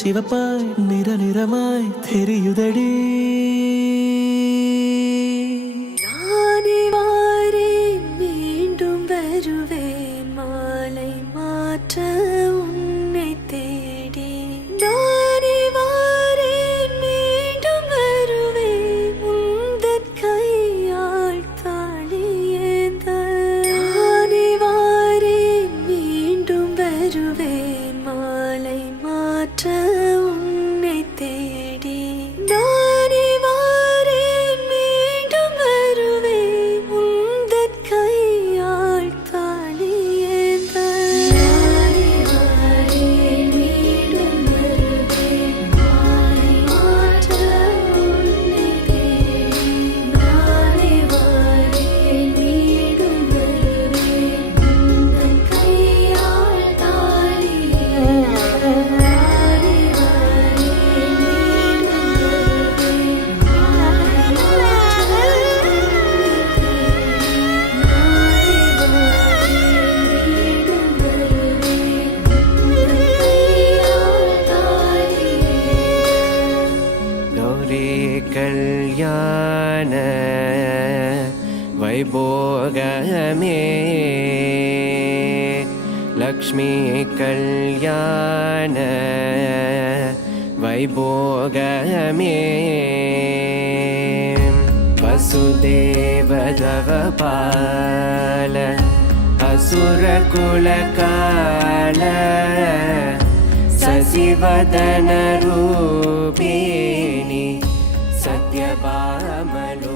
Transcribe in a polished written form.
சிவப்பாய் நிற நிறமாய் தெரியுதடி. நானே வாரேன் மீண்டும் வருவேன் மாலை மாற்ற உன்னை தேடி. நானே வாரேன் மீண்டும் வருவேன் உந்தன் கையால் தாளியேந்த. நானே வாரேன் மீண்டும் வருவேன் மாலை மாற்ற உன்னை தேடி. நானே வாரேன் மீண்டும் வருவேன் உந்தன் கையால் தாளியேந்த. நானே வாரேன் மீண்டும் வருவேன் மாலை மாற்ற உன்னை தேடி. நானே வாரேன் மீண்டும் வருவேன் உந்தன் கையால் தாளியேந்த. நானே வாரேன் மீண்டும் வருவேன் மாலை மாற்ற गौरी कल्याण वैभोगमे लक्ष्मी कल्याण वैभोगमे वसुदेव जगपाल असुरकुलकाल शशिवदन रूपिणी सत्यभामलो